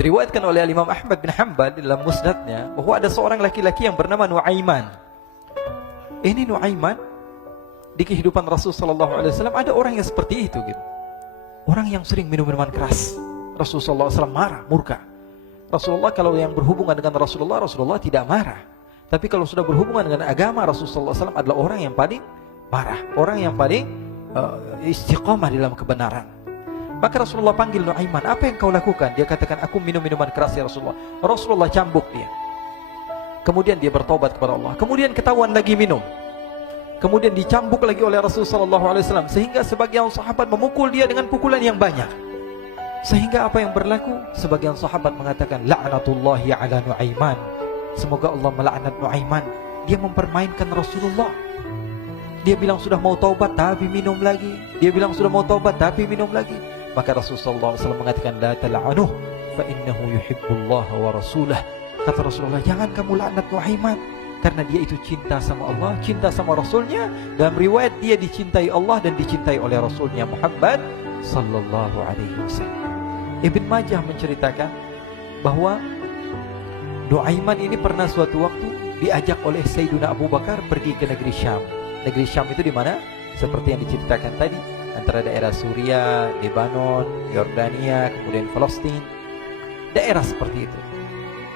Diriwayatkan oleh Imam Ahmad bin Hanbal dalam musnadnya bahwa ada seorang laki-laki yang bernama Nuaiman. Ini Nuaiman di kehidupan Rasulullah SAW ada orang yang seperti itu gitu. Orang yang sering minum minuman keras. Rasulullah SAW marah, murka. Rasulullah kalau yang berhubungan dengan Rasulullah tidak marah. Tapi kalau sudah berhubungan dengan agama, Rasulullah SAW adalah orang yang paling marah, orang yang paling istiqamah dalam kebenaran. Maka Rasulullah panggil Nuaiman, apa yang kau lakukan? Dia katakan, aku minum minuman keras ya Rasulullah. Rasulullah cambuk dia. Kemudian dia bertobat kepada Allah. Kemudian ketahuan lagi minum. Kemudian dicambuk lagi oleh Rasulullah SAW, sehingga sebagian sahabat memukul dia dengan pukulan yang banyak. Sehingga apa yang berlaku? Sebagian sahabat mengatakan, la'natullahi ala Nuaiman. Semoga Allah melaknat Nuaiman. Dia mempermainkan Rasulullah. Dia bilang sudah mau taubat tapi minum lagi. Dia bilang sudah mau taubat tapi minum lagi. Maka Rasulullah SAW mengatakan, la tal'anuh fa innahu yuhibbullah wa rasulah. Kata Rasulullah, jangan kamu laknat Nuaiman, karena dia itu cinta sama Allah, cinta sama Rasulnya. Dalam riwayat dia dicintai Allah dan dicintai oleh Rasulnya Muhammad sallallahu alaihi wasallam. Ibn Majah menceritakan bahwa Nuaiman ini pernah suatu waktu diajak oleh Sayyidina Abu Bakar pergi ke negeri Syam. Negeri Syam itu di mana? Seperti yang diceritakan tadi, antara daerah Suriah, Lebanon, Yordania, kemudian Palestina. Daerah seperti itu.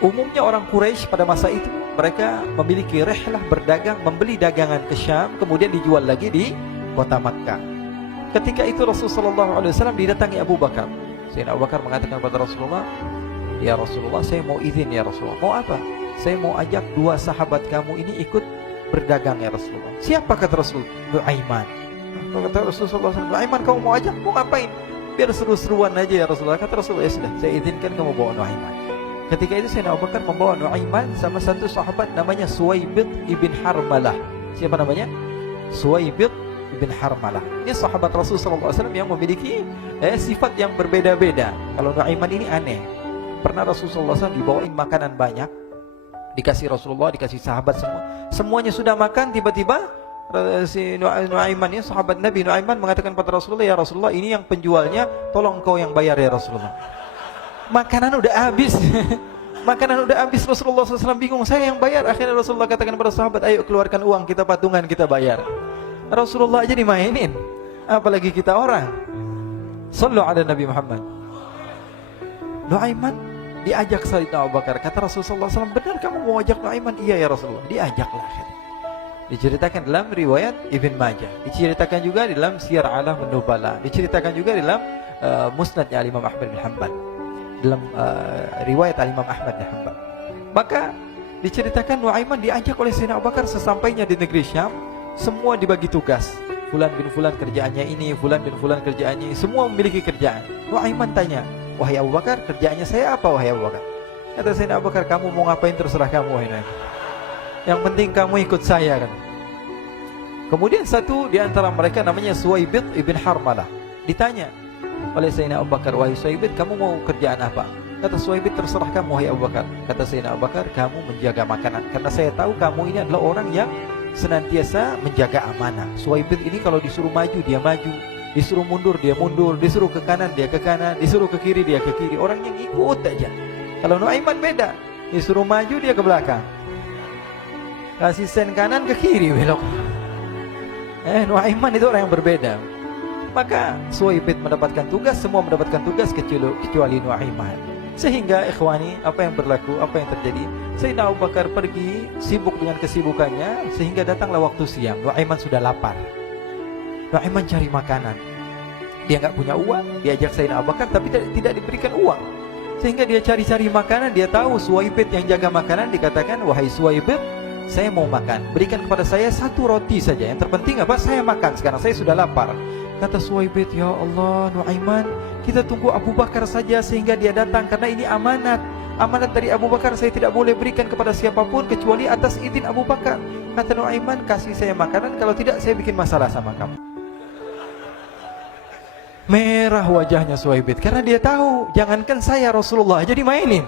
Umumnya orang Quraisy pada masa itu mereka memiliki rihlah berdagang, membeli dagangan ke Syam, kemudian dijual lagi di kota Makkah. Ketika itu Rasulullah SAW didatangi Abu Bakar. Sayyidina Abu Bakar mengatakan kepada Rasulullah, ya Rasulullah, saya mau izin ya Rasulullah. Mau apa? Saya mau ajak dua sahabat kamu ini ikut berdagang ya Rasulullah. Siapa kata Rasul? Nuaiman. Kata Rasulullah SAW, Nuaiman kamu mau ajak? Mau ngapain? Biar seru-seruan aja ya Rasulullah. Kata Rasulullah, ya sudah, saya izinkan kamu bawa Nuaiman. Ketika itu Sayyidina Abu Bakar membawa Nuaiman sama satu sahabat namanya Suwaibid ibn Harmalah. Siapa namanya? Suwaibid ibn Harmalah. Ini sahabat Rasulullah SAW yang memiliki sifat yang berbeda-beda. Kalau Nuaiman ini aneh. Pernah Rasulullah SAW dibawain makanan banyak, dikasih Rasulullah, dikasih sahabat semua. Semuanya sudah makan, tiba-tiba si Nuaiman ini, sahabat Nabi Nuaiman mengatakan kepada Rasulullah, ya Rasulullah, ini yang penjualnya, tolong kau yang bayar ya Rasulullah. Makanan udah habis. Makanan udah habis. Rasulullah SAW bingung, saya yang bayar. Akhirnya Rasulullah katakan kepada sahabat, ayo keluarkan uang, kita patungan, kita bayar. Rasulullah aja dimainin, apalagi kita orang. Sallu ala Nabi Muhammad. Nuaiman diajak Sayyidina Abu Bakar. Kata Rasulullah SAW, benar kamu mau ajak Nuaiman? Iya ya Rasulullah. Diajaklah. Diceritakan dalam riwayat Ibn Majah, diceritakan juga dalam Siyar A'lam An-Nubala, diceritakan juga dalam musnadnya Imam Ahmad bin Hanbal, dalam riwayat Imam Ahmad bin Hanbal. Maka diceritakan Nuaiman diajak oleh Sayyidina Abu Bakar. Sesampainya di negeri Syam, semua dibagi tugas. Fulan bin Fulan kerjaannya ini, Fulan bin Fulan kerjaannya ini, semua memiliki kerjaan. Nuaiman tanya, wahai Abu Bakar, kerjaannya saya apa wahai Abu Bakar? Kata Sayyidina Abu Bakar, kamu mau ngapain terserah kamu wahai Nuaiman. Yang penting kamu ikut saya kan. Kemudian satu di antara mereka namanya Suwaibid ibn Harmalah. Ditanya oleh Sayyidina Abu Bakar, wahai Suwaibid, kamu mau kerjaan apa? Kata Suwaibid, terserah kamu wahai Abu Bakar. Kata Sayyidina Abu Bakar, kamu menjaga makanan, karena saya tahu kamu ini adalah orang yang senantiasa menjaga amanah. Suwaibid ini kalau disuruh maju dia maju, disuruh mundur dia mundur, disuruh ke kanan dia ke kanan, disuruh ke kiri dia ke kiri. Orang yang ikut aja. Kalau Nuaiman beda, disuruh maju dia ke belakang, kasih sen kanan ke kiri belok. Nuaiman itu orang yang berbeda. Maka Suwaibid mendapatkan tugas, semua mendapatkan tugas kecuali Nuaiman. Sehingga ikhwani, apa yang berlaku, apa yang terjadi? Sayyidina Abu Bakar pergi sibuk dengan kesibukannya, sehingga datanglah waktu siang. Nuaiman sudah lapar. Nuaiman cari makanan. Dia nggak punya uang, diajak Sayyidina Abu Bakar tapi tidak diberikan uang. Sehingga dia cari-cari makanan. Dia tahu Suwaibid yang jaga makanan. Dikatakan, wahai Suwaibid, saya mau makan, berikan kepada saya satu roti saja. Yang terpenting apa? Saya makan sekarang, saya sudah lapar. Kata Suwaibid, ya Allah Nuaiman, kita tunggu Abu Bakar saja sehingga dia datang, karena ini amanat. Amanat dari Abu Bakar, saya tidak boleh berikan kepada siapapun kecuali atas izin Abu Bakar. Kata Nuaiman, kasih saya makanan, kalau tidak saya bikin masalah sama kamu. Merah wajahnya Suwaibid, karena dia tahu, jangankan saya, Rasulullah aja dimainin.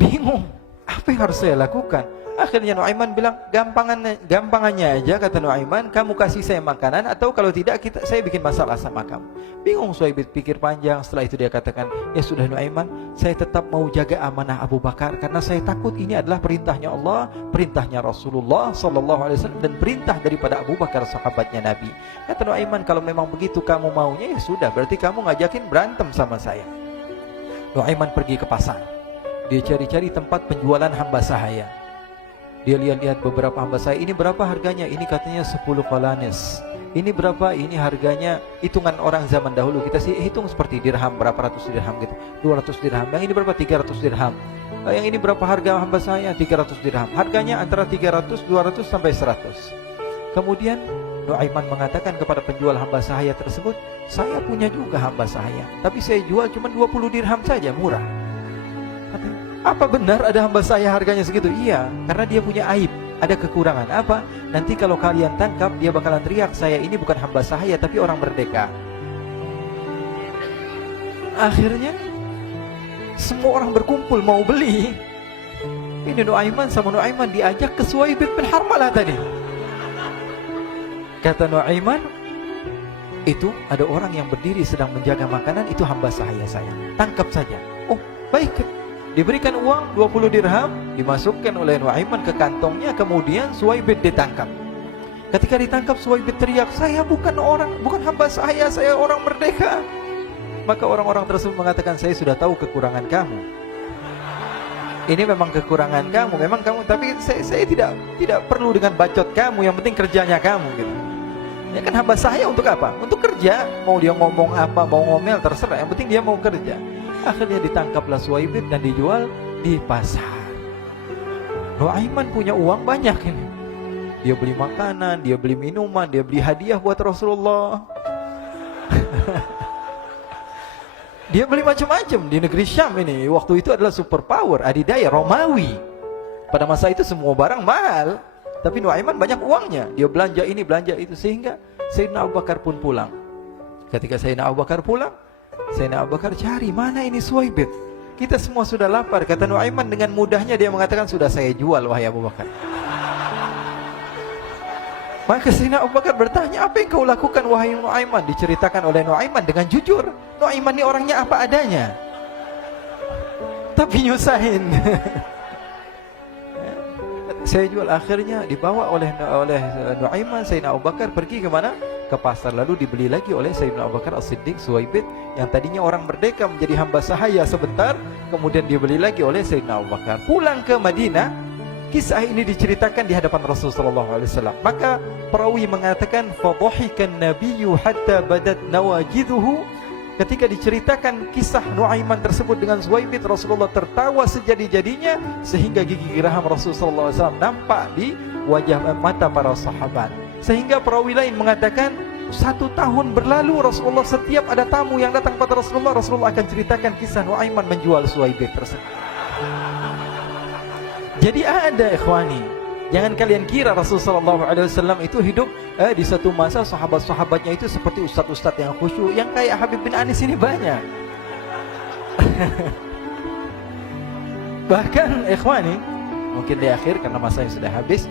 Bingung, apa yang harus saya lakukan? Akhirnya Nuaiman bilang, gampangannya aja, kata Nuaiman, kamu kasih saya makanan, atau kalau tidak saya bikin masalah sama kamu. Bingung Suhaib pikir panjang. Setelah itu dia katakan, ya sudah Nuaiman, saya tetap mau jaga amanah Abu Bakar, karena saya takut ini adalah perintahnya Allah, perintahnya Rasulullah SAW, dan perintah daripada Abu Bakar, sahabatnya Nabi. Kata Nuaiman, kalau memang begitu kamu maunya, ya sudah, berarti kamu ngajakin berantem sama saya. Nuaiman pergi ke pasar. Dia cari-cari tempat penjualan hamba sahaya. Dia lihat-lihat beberapa hamba sahaya. Ini berapa harganya? Ini katanya 10 qalanis. Ini berapa? Ini harganya, hitungan orang zaman dahulu, kita sih hitung seperti dirham, berapa ratus dirham gitu, 200 dirham. Yang ini berapa? 300 dirham. Yang ini berapa harga hamba sahaya? 300 dirham. Harganya antara 300, 200 sampai 100. Kemudian Nuaiman mengatakan kepada penjual hamba sahaya tersebut, saya punya juga hamba sahaya, tapi saya jual cuma 20 dirham saja, murah. Apa benar ada hamba saya harganya segitu? Iya, karena dia punya aib, ada kekurangan. Apa? Nanti kalau kalian tangkap, dia bakalan teriak, saya ini bukan hamba sahaya tapi orang merdeka. Akhirnya semua orang berkumpul mau beli. Ini Nuaiman sama Nuaiman diajak ke Suhaib bin Harmalah tadi. Kata Nuaiman, itu ada orang yang berdiri sedang menjaga makanan, itu hamba sahaya saya, tangkap saja. Oh baik. Diberikan uang 20 dirham, dimasukkan oleh Nuaiman ke kantongnya. Kemudian Suhaib ditangkap. Ketika ditangkap, Suhaib teriak, saya bukan hamba saya orang merdeka. Maka orang-orang tersebut mengatakan, saya sudah tahu kekurangan kamu. Ini memang kekurangan kamu, memang kamu, tapi saya tidak perlu dengan bacot kamu, yang penting kerjanya kamu gitu. Ya kan hamba saya untuk apa? Untuk kerja. Mau dia ngomong apa, mau ngomel, terserah, yang penting dia mau kerja. Akhirnya ditangkaplah Suhaib dan dijual di pasar. Nuaiman punya uang banyak ini. Dia beli makanan, dia beli minuman, dia beli hadiah buat Rasulullah. Dia beli macam-macam di negeri Syam ini. Waktu itu adalah superpower, adidaya Romawi. Pada masa itu semua barang mahal, tapi Nuaiman banyak uangnya. Dia belanja ini, belanja itu, sehingga Sayyidina Abu Bakar pun pulang. Ketika Sayyidina Abu Bakar pulang, Sayyidina Abu Bakar cari, mana ini Suhaib? Kita semua sudah lapar. Kata Nuaiman dengan mudahnya dia mengatakan, sudah saya jual wahai Abu Bakar. Maka Sayyidina Abu Bakar bertanya, apa yang kau lakukan wahai Nuaiman? Diceritakan oleh Nuaiman dengan jujur. Nuaiman ini orangnya apa adanya, tapi nyusahin. Saya jual. Akhirnya dibawa oleh Nuaiman, Sayyidina Abu Bakar pergi ke mana? Ke pasar. Lalu dibeli lagi oleh Sayyidina Abu Bakar As-Siddiq Suhaib, yang tadinya orang merdeka menjadi hamba sahaya sebentar, kemudian dibeli lagi oleh Sayyidina Abu Bakar. Pulang ke Madinah, kisah ini diceritakan di hadapan Rasulullah SAW. Maka perawi mengatakan, fadhahikan nabiyyu hatta badat nawajiduhu. Ketika diceritakan kisah Nuaiman tersebut dengan Suhaib, Rasulullah tertawa sejadi-jadinya, sehingga gigi geraham Rasulullah SAW nampak di wajah mata para sahabat. Sehingga perawi lain mengatakan, 1 tahun berlalu Rasulullah, setiap ada tamu yang datang pada Rasulullah akan ceritakan kisah Nuaiman menjual Suhaib tersebut. Jadi ada ikhwani, jangan kalian kira Rasulullah SAW itu hidup di satu masa sahabat-sahabatnya itu seperti ustadz-ustadz yang khusyuk, yang kayak Habib bin Anis ini banyak. Bahkan ikhwani, mungkin di akhir karena masanya sudah habis,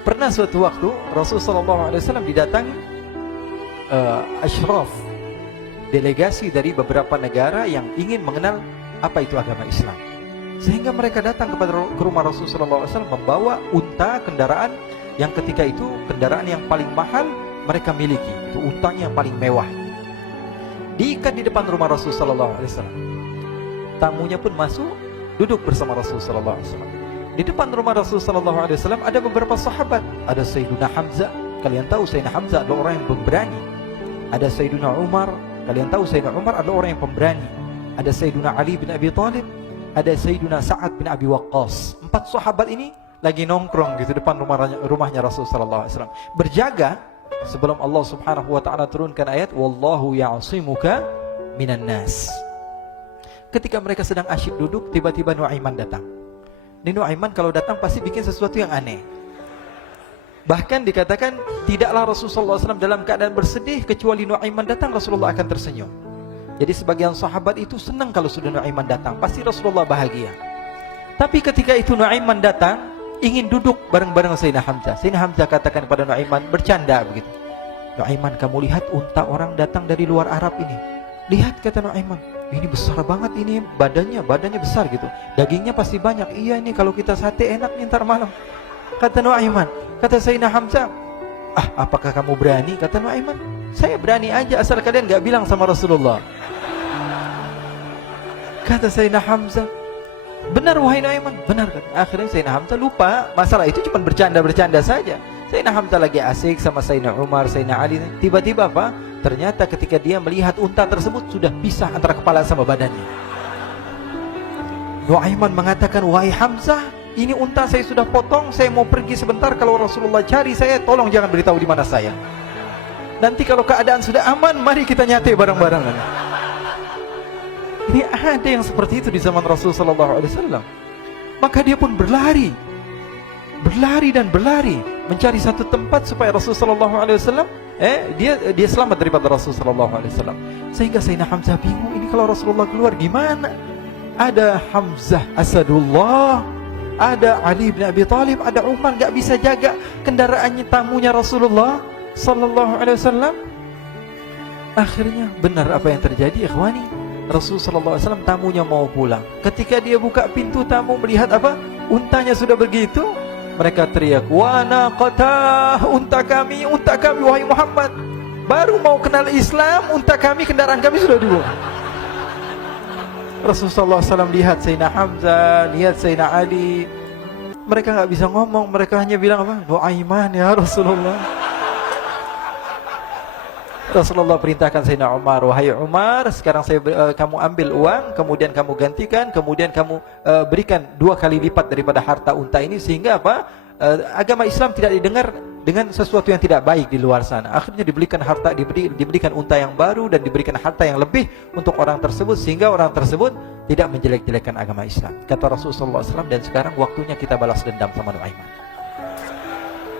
pernah suatu waktu Rasulullah SAW didatangi asyraf, delegasi dari beberapa negara yang ingin mengenal apa itu agama Islam. Sehingga mereka datang ke rumah Rasulullah SAW membawa unta, kendaraan yang ketika itu kendaraan yang paling mahal mereka miliki, itu untanya yang paling mewah. Diikat di depan rumah Rasulullah SAW. Tamunya pun masuk, duduk bersama Rasulullah SAW. Di depan rumah Rasulullah SAW ada beberapa sahabat. Ada Sayyiduna Hamzah. Kalian tahu Sayyidina Hamzah adalah orang yang pemberani. Ada Sayyiduna Umar. Kalian tahu Sayyidina Umar adalah orang yang pemberani. Ada Sayyiduna Ali bin Abi Thalib. Ada Sayyiduna Sa'ad bin Abi Waqqas. 4 sahabat ini lagi nongkrong gitu depan rumahnya Rasulullah SAW, berjaga sebelum Allah Subhanahu wa taala turunkan ayat wallahu ya'simuka minan nas. Ketika mereka sedang asyik duduk, tiba-tiba Nuaiman datang. Ini Nuaiman kalau datang pasti bikin sesuatu yang aneh. Bahkan dikatakan tidaklah Rasulullah SAW dalam keadaan bersedih, kecuali Nuaiman datang Rasulullah akan tersenyum. Jadi sebagian sahabat itu senang kalau sudah Nuaiman datang, pasti Rasulullah bahagia. Tapi ketika itu Nuaiman datang, ingin duduk bareng-bareng Sayyidina Hamzah. Sayyidina Hamzah katakan kepada Nuaiman, bercanda begitu. Nuaiman, kamu lihat unta orang datang dari luar Arab ini. Lihat, kata Nuaiman, ini besar banget ini, badannya besar gitu. Dagingnya pasti banyak. Iya, ini kalau kita sate enak nih ntar malam. Kata Nuaiman. Kata Sayyidina Hamzah, apakah kamu berani? Kata Nuaiman, saya berani aja asal kalian gak bilang sama Rasulullah. Kata Sayyidina Hamzah, benar wahai Nuaiman, benar. Akhirnya Sayyidina Hamzah lupa masalah itu, cuma bercanda-bercanda saja. Sayyidina Hamzah lagi asik sama Sayyidina Umar, Sayyidina Ali. Tiba-tiba apa? Ternyata ketika dia melihat unta tersebut sudah pisah antara kepala sama badannya. Nuaiman mengatakan, wahai Hamzah, ini unta saya sudah potong, saya mau pergi sebentar. Kalau Rasulullah cari saya, tolong jangan beritahu di mana saya. Nanti kalau keadaan sudah aman, mari kita nyate bareng-bareng. Ini ada yang seperti itu di zaman Rasulullah SAW. Maka dia pun berlari dan berlari mencari satu tempat supaya Rasulullah SAW dia selamat daripada Rasulullah SAW. Sehingga Sayyidina Hamzah bingung, ini kalau Rasulullah keluar gimana? Ada Hamzah Asadullah, ada Ali bin Abi Thalib, ada Umar, gak bisa jaga kendaraannya, tamunya Rasulullah SAW. Akhirnya benar apa yang terjadi, ikhwani. Rasulullah SAW tamunya mau pulang. Ketika dia buka pintu tamu melihat apa? Untanya sudah begitu. Mereka teriak, wa naqatah, unta kami wahai Muhammad. Baru mau kenal Islam, unta kami, kendaraan kami sudah dibuang. Rasulullah SAW lihat Sayyidina Hamzah, lihat Sayyidina Ali. Mereka gak bisa ngomong, mereka hanya bilang apa? Nuaiman ya Rasulullah. Rasulullah perintahkan Sayyidina Umar, wahai Umar, sekarang kamu ambil uang, kemudian kamu gantikan, kemudian kamu berikan 2 kali lipat daripada harta unta ini, sehingga apa? Agama Islam tidak didengar dengan sesuatu yang tidak baik di luar sana. Akhirnya diberikan harta, diberikan unta yang baru dan diberikan harta yang lebih untuk orang tersebut, sehingga orang tersebut tidak menjelek-jelekkan agama Islam. Kata Rasulullah SAW, dan sekarang waktunya kita balas dendam sama Nuaiman.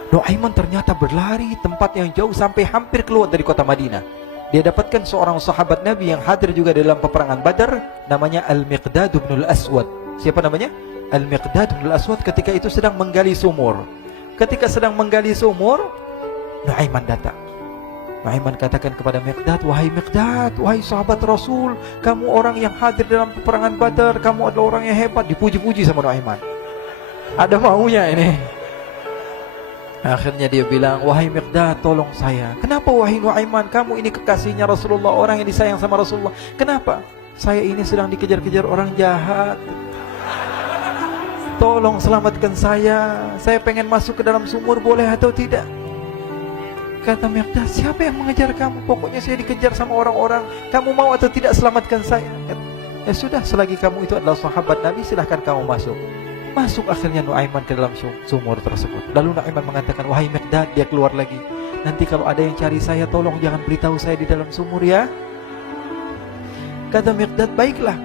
Nuaiman ternyata berlari tempat yang jauh sampai hampir keluar dari kota Madinah. Dia dapatkan seorang sahabat Nabi yang hadir juga dalam peperangan Badar, namanya Al-Miqdad bin Al-Aswad. Siapa namanya? Al-Miqdad bin Al-Aswad ketika itu sedang menggali sumur. Ketika sedang menggali sumur, Nuaiman datang. Nuaiman katakan kepada Miqdad, wahai Miqdad, wahai sahabat Rasul, kamu orang yang hadir dalam peperangan Badar, kamu adalah orang yang hebat. Dipuji-puji sama Nuaiman. Ada maunya ini. Akhirnya dia bilang, wahai Miqdad, tolong saya. Kenapa wahai Nuaiman, kamu ini kekasihnya Rasulullah, orang yang disayang sama Rasulullah. Kenapa? Saya ini sedang dikejar-kejar orang jahat. Tolong selamatkan saya. Saya pengen masuk ke dalam sumur, boleh atau tidak? Kata Miqdad, siapa yang mengejar kamu? Pokoknya saya dikejar sama orang-orang. Kamu mau atau tidak selamatkan saya? Ya sudah, selagi kamu itu adalah sahabat Nabi, silahkan kamu masuk. Masuk akhirnya Nuaiman ke dalam sumur tersebut. Lalu Nuaiman mengatakan, wahai Miqdad, dia keluar lagi. Nanti kalau ada yang cari saya, tolong jangan beritahu saya di dalam sumur ya. Kata Miqdad, baiklah.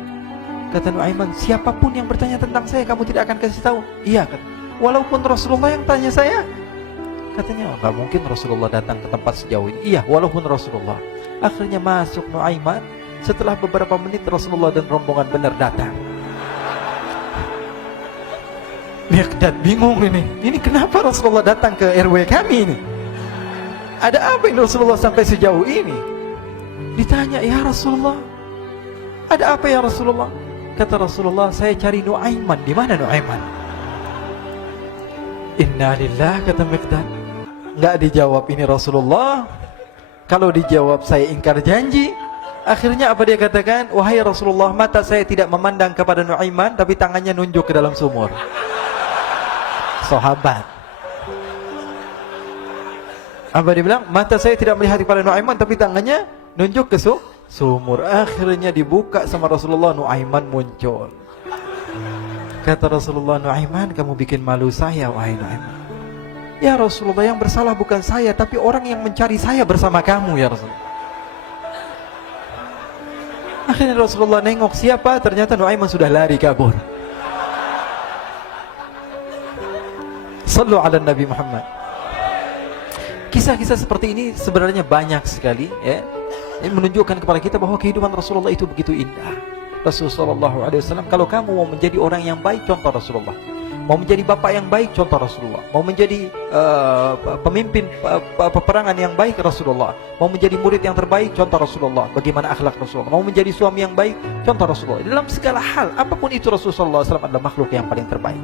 Kata Nuaiman, siapapun yang bertanya tentang saya, kamu tidak akan kasih tahu? Iya, kan? Walaupun Rasulullah yang tanya saya. Katanya, nggak mungkin Rasulullah datang ke tempat sejauh ini. Iya, walaupun Rasulullah. Akhirnya masuk Nuaiman. Setelah beberapa menit Rasulullah dan rombongan benar datang. Miqdad bingung ini. Ini kenapa Rasulullah datang ke RW kami ini? Ada apa ini Rasulullah sampai sejauh ini? Ditanya, ya Rasulullah, ada apa ya Rasulullah? Kata Rasulullah, saya cari Nuaiman. Di mana Nuaiman? Innalillah, kata Miqdad. Nggak dijawab ini Rasulullah. Kalau dijawab saya ingkar janji. Akhirnya apa dia katakan? Wahai Rasulullah, mata saya tidak memandang kepada Nuaiman, tapi tangannya nunjuk ke dalam sumur. Sahabat. Apa dia bilang? Mata saya tidak melihat kepada Nuaiman, tapi tangannya nunjuk ke sumur. Akhirnya dibuka sama Rasulullah, Nuaiman muncul. Kata Rasulullah, Nuaiman, kamu bikin malu saya, wahai Nuaiman. Ya Rasulullah, yang bersalah bukan saya, tapi orang yang mencari saya bersama kamu ya Rasulullah. Akhirnya Rasulullah nengok siapa, ternyata Nuaiman sudah lari kabur. Sallu ala Nabi Muhammad. Kisah-kisah seperti ini sebenarnya banyak sekali ya. Ini menunjukkan kepada kita bahwa kehidupan Rasulullah itu begitu indah. Rasulullah SAW, kalau kamu mau menjadi orang yang baik, contoh Rasulullah. Mau menjadi bapak yang baik, contoh Rasulullah. Mau menjadi pemimpin peperangan yang baik, Rasulullah. Mau menjadi murid yang terbaik, contoh Rasulullah. Bagaimana akhlak Rasulullah. Mau menjadi suami yang baik, contoh Rasulullah. Dalam segala hal, apapun itu, Rasulullah SAW adalah makhluk yang paling terbaik.